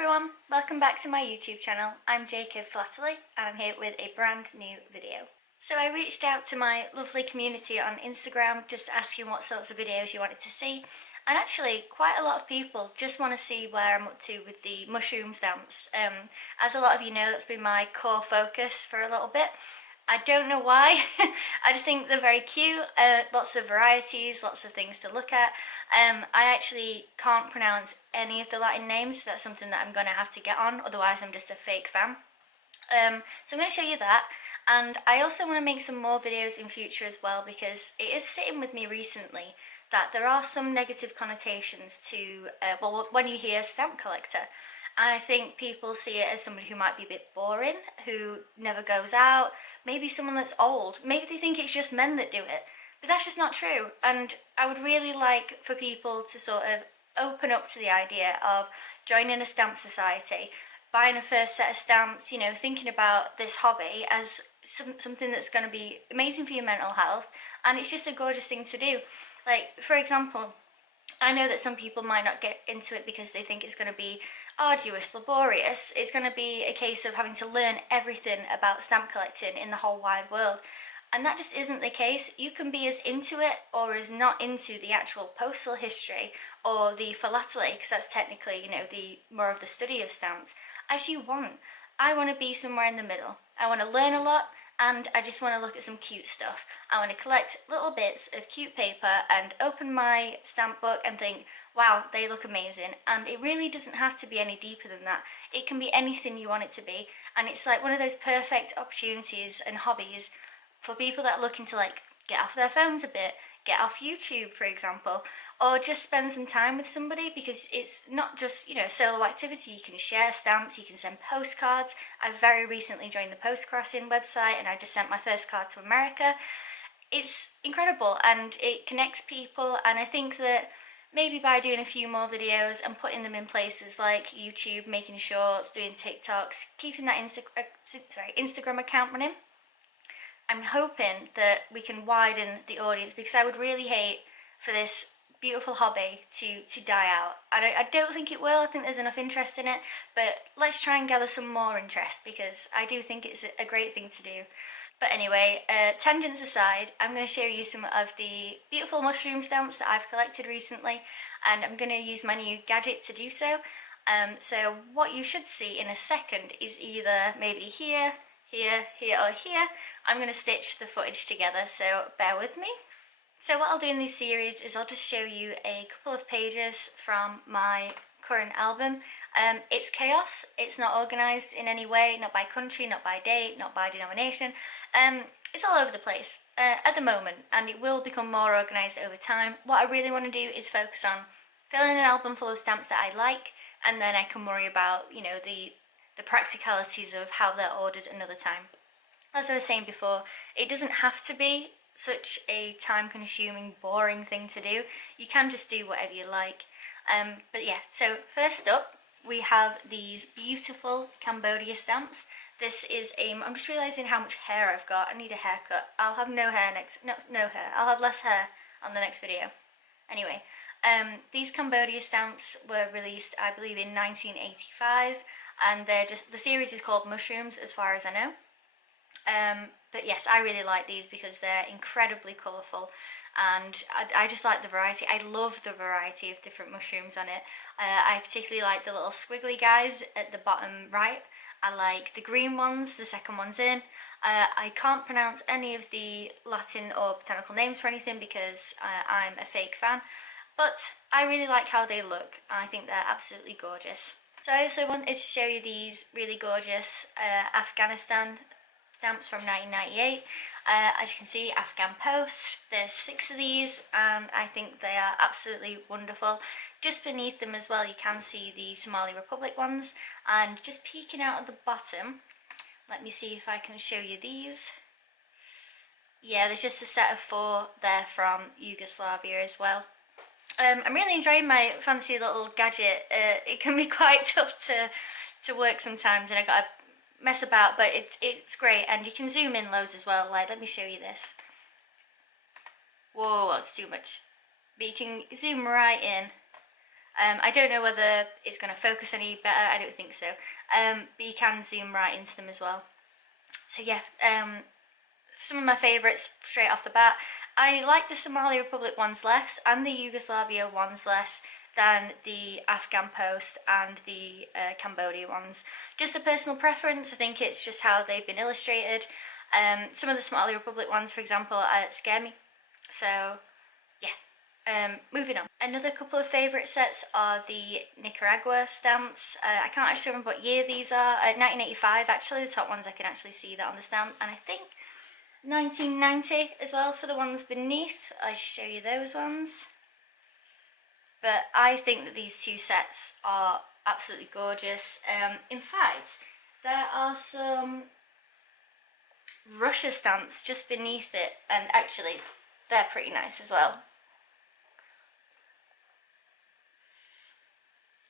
everyone, welcome back to my YouTube channel. I'm Jacob Philatelic and I'm here with a brand new video. So I reached out to my lovely community on Instagram just asking what sorts of videos you wanted to see, and actually quite a lot of people just want to see where I'm up to with the mushroom stamps. As a lot of you know, that's been my core focus for a little bit. I don't know why. I just think they're very cute, lots of varieties, lots of things to look at. I actually can't pronounce any of the Latin names, so that's something that I'm going to have to get on, otherwise I'm just a fake fan. So I'm going to show you that, and I also want to make some more videos in future as well, because it is sitting with me recently that there are some negative connotations to, well, when you hear stamp collector. I think people see it as somebody who might be a bit boring, who never goes out, maybe someone that's old, maybe they think it's just men that do it, but that's just not true. And I would really like for people to sort of open up to the idea of joining a stamp society, buying a first set of stamps, you know, thinking about this hobby as something that's going to be amazing for your mental health, and it's just a gorgeous thing to do. Like, for example, I know that some people might not get into it because they think it's going to be arduous, laborious. It's going to be a case of having to learn everything about stamp collecting in the whole wide world. And that just isn't the case. You can be as into it or as not into the actual postal history or the philatelic, because that's technically, you know, the more of the study of stamps, as you want. I want to be somewhere in the middle. I want to learn a lot, and I just want to look at some cute stuff. I want to collect little bits of cute paper and open my stamp book and think, wow, they look amazing. And it really doesn't have to be any deeper than that. It can be anything you want it to be. And it's like one of those perfect opportunities and hobbies for people that are looking to like get off their phones a bit, get off YouTube, for example, or just spend some time with somebody, because it's not just, you know, solo activity. You can share stamps, you can send postcards. I've very recently joined the post crossing website and I just sent my first card to America. It's incredible and it connects people, and I think that maybe by doing a few more videos and putting them in places like YouTube, making shorts, doing TikToks, keeping that Instagram account running, I'm hoping that we can widen the audience, because I would really hate for this beautiful hobby to die out. I don't think it will. I think there's enough interest in it, but let's try and gather some more interest, because I do think it's a great thing to do. But anyway, tangents aside, I'm going to show you some of the beautiful mushroom stamps that I've collected recently, and I'm going to use my new gadget to do so. So what you should see in a second is either maybe here, here, here, or here. I'm going to stitch the footage together, so bear with me. So what I'll do in this series is I'll just show you a couple of pages from my current album. It's chaos. It's not organised in any way, not by country, not by date, not by denomination. It's all over the place at the moment, and it will become more organised over time. What I really want to do is focus on filling an album full of stamps that I like, and then I can worry about, you know, the practicalities of how they're ordered another time. As I was saying before, it doesn't have to be such a time-consuming, boring thing to do. You can just do whatever you like. But yeah, so first up, we have these beautiful Cambodia stamps. This is I'm just realising how much hair I've got. I need a haircut. I'll have no hair no hair. I'll have less hair on the next video. Anyway, these Cambodia stamps were released, I believe, in 1985, and the series is called Mushrooms, as far as I know. But yes, I really like these because they're incredibly colourful, and I just like the variety. I love the variety of different mushrooms on it. I particularly like the little squiggly guys at the bottom right. I like the green ones, the second one's in. I can't pronounce any of the Latin or botanical names for anything because I'm a fake fan, but I really like how they look. I think they're absolutely gorgeous. So I also wanted to show you these really gorgeous Afghanistan stamps from 1998. As you can see, Afghan Post. There's 6 of these, and I think they are absolutely wonderful. Just beneath them as well, you can see the Somali Republic ones, and just peeking out at the bottom, let me see if I can show you these. Yeah, there's just a set of 4 there from Yugoslavia as well. I'm really enjoying my fancy little gadget. It can be quite tough to work sometimes, and I got to mess about, but it's great, and you can zoom in loads as well. Like, let me show you this. Whoa, that's too much. But you can zoom right in, I don't know whether it's going to focus any better, I don't think so, but you can zoom right into them as well. So yeah, some of my favourites straight off the bat. I like the Somali Republic ones less and the Yugoslavia ones less than the Afghan Post and the Cambodia ones. Just a personal preference. I think it's just how they've been illustrated. Some of the Somali Republic ones, for example, scare me. So yeah, moving on. Another couple of favourite sets are the Nicaragua stamps. I can't actually remember what year these are. 1985 actually, the top ones I can actually see that on the stamp, and I think 1990 as well for the ones beneath. I'll show you those ones. But I think that these two sets are absolutely gorgeous. In fact, there are some Russia stamps just beneath it, and actually they're pretty nice as well.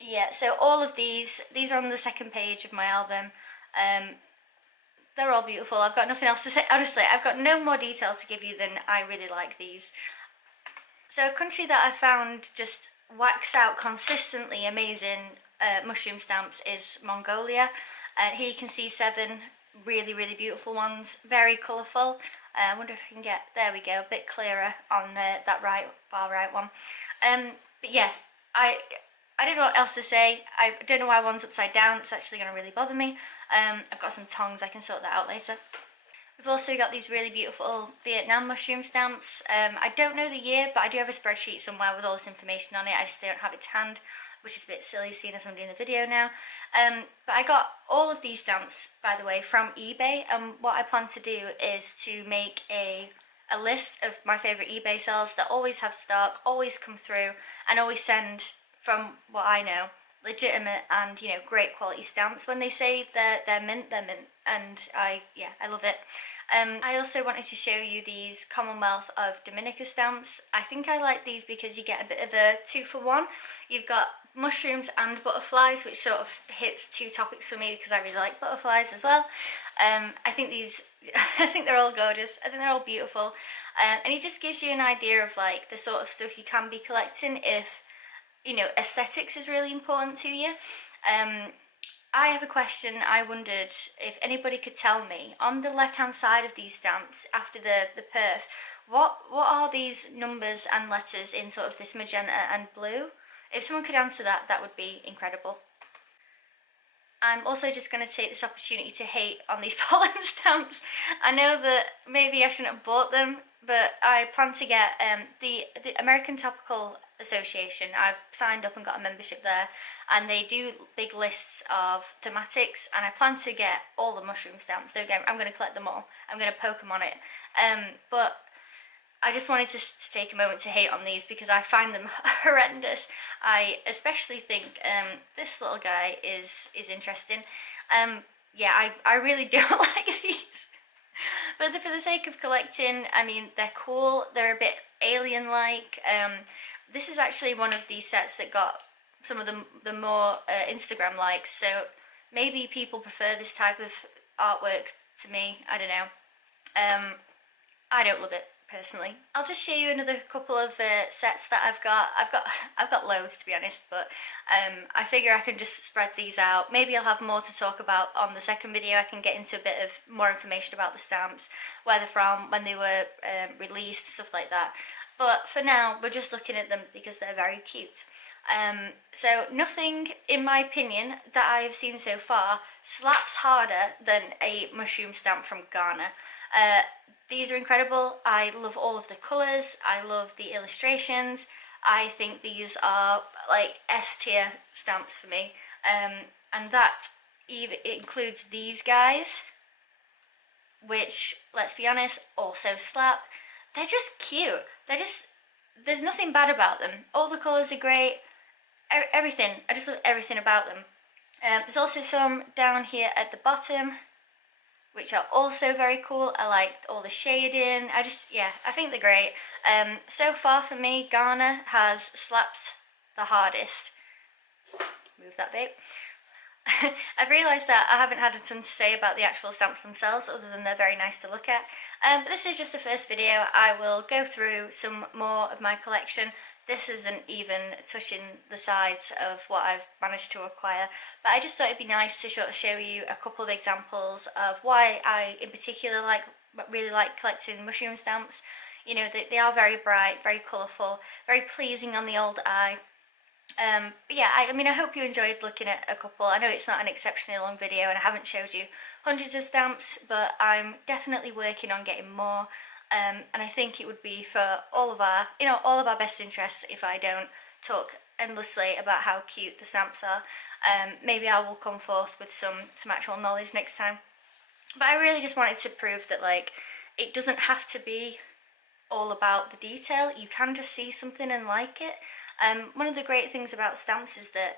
Yeah, so all of these are on the second page of my album. They're all beautiful. I've got nothing else to say. Honestly, I've got no more detail to give you than I really like these. So a country that I found just wax out consistently amazing mushroom stamps is Mongolia. Here you can see 7 really, really beautiful ones, very colourful. I wonder if I can get, there we go, a bit clearer on that far right one. But yeah, I don't know what else to say. I don't know why one's upside down. It's actually going to really bother me. I've got some tongs. I can sort that out later. We've also got these really beautiful Vietnam mushroom stamps. I don't know the year, but I do have a spreadsheet somewhere with all this information on it. I just don't have it to hand, which is a bit silly seeing as I'm doing the video now. But I got all of these stamps, by the way, from eBay. And what I plan to do is to make a list of my favourite eBay sellers that always have stock, always come through, and always send, from what I know, legitimate and great quality stamps. When they say they're mint, and I love it. I also wanted to show you these Commonwealth of Dominica stamps. I think I like these because you get a bit of a 2-for-1. You've got mushrooms and butterflies, which sort of hits 2 topics for me because I really like butterflies as well. I think these I think they're all gorgeous. I think they're all beautiful, and it just gives you an idea of like the sort of stuff you can be collecting if aesthetics is really important to you. I have a question. I wondered if anybody could tell me, on the left hand side of these stamps after the perf, what are these numbers and letters in sort of this magenta and blue? If someone could answer that, that would be incredible. I'm also just going to take this opportunity to hate on these pollen stamps. I know that maybe I shouldn't have bought them, but I plan to get the American Topical Association. I've signed up and got a membership there, and they do big lists of thematics, and I plan to get all the mushroom stamps. So again, I'm going to collect them all. I'm going to poke them on it. But I just wanted to take a moment to hate on these because I find them horrendous. I especially think this little guy is interesting. Yeah, I really don't like these. But for the sake of collecting, I mean, they're cool. They're a bit alien-like. This is actually one of these sets that got some of the more Instagram likes. So maybe people prefer this type of artwork to me. I don't know. I don't love it personally. I'll just show you another couple of sets that I've got loads, to be honest, but I figure I can just spread these out. Maybe I'll have more to talk about on the second video. I can get into a bit of more information about the stamps, where they're from, when they were released, stuff like that. But for now, we're just looking at them because they're very cute. So nothing, in my opinion, that I have seen so far slaps harder than a mushroom stamp from Ghana. These are incredible. I love all of the colours. I love the illustrations. I think these are like S-tier stamps for me. And that even includes these guys, which, let's be honest, also slap. They're just cute. There's nothing bad about them. All the colours are great. Everything. I just love everything about them. There's also some down here at the bottom, which are also very cool. I like all the shading. I think they're great. So far for me, Ghana has slapped the hardest. Move that vape. I've realised that I haven't had a ton to say about the actual stamps themselves, other than they're very nice to look at. But this is just the first video. I will go through some more of my collection. this isn't even touching the sides of what I've managed to acquire, but I just thought it'd be nice to sort of show you a couple of examples of why I in particular really like collecting mushroom stamps. You know, they are very bright, very colourful, very pleasing on the old eye. But yeah, I mean, I hope you enjoyed looking at a couple. I know it's not an exceptionally long video and I haven't showed you hundreds of stamps, but I'm definitely working on getting more. And I think it would be for all of our, all of our best interests if I don't talk endlessly about how cute the stamps are. Maybe I will come forth with some actual knowledge next time. But I really just wanted to prove that, like, it doesn't have to be all about the detail. You can just see something and like it. One of the great things about stamps is that,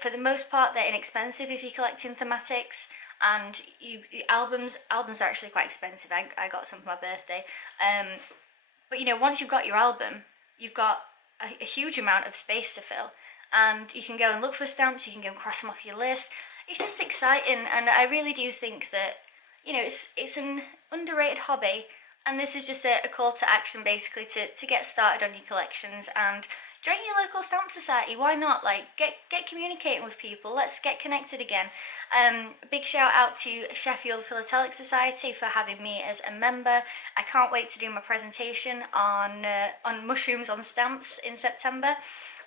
for the most part, they're inexpensive if you're collecting thematics. And albums are actually quite expensive. I got some for my birthday. But once you've got your album, you've got a huge amount of space to fill, and you can go and look for stamps. You can go and cross them off your list. It's just exciting, and I really do think that it's an underrated hobby. And this is just a call to action, basically, to get started on your collections and join your local stamp society. Why not? Like, get communicating with people. Let's get connected again. Big shout out to Sheffield Philatelic Society for having me as a member. I can't wait to do my presentation on mushrooms on stamps in September.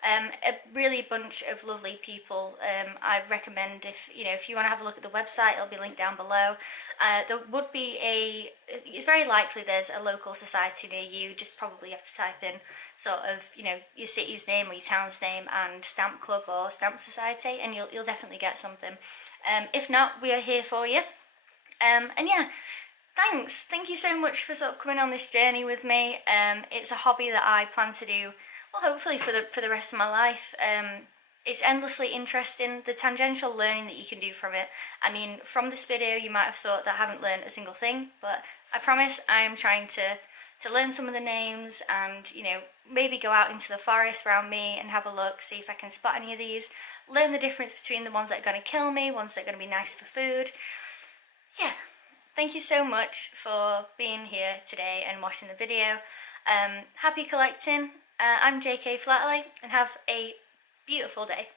A really bunch of lovely people. I recommend if you want to have a look at the website, it'll be linked down below. There would be it's very likely there's a local society near you. Just probably have to type in sort of your city's name or your town's name and stamp club or stamp society, and you'll definitely get something. If not, we are here for you. And yeah, thank you so much for sort of coming on this journey with me. It's a hobby that I plan to do, well, hopefully for the rest of my life. It's endlessly interesting, the tangential learning that you can do from it. I mean, from this video you might have thought that I haven't learned a single thing, but I promise I am trying to learn some of the names and, maybe go out into the forest around me and have a look, see if I can spot any of these, learn the difference between the ones that are going to kill me, ones that are going to be nice for food. Yeah, thank you so much for being here today and watching the video. Happy collecting. I'm JK Flatly, and have a beautiful day.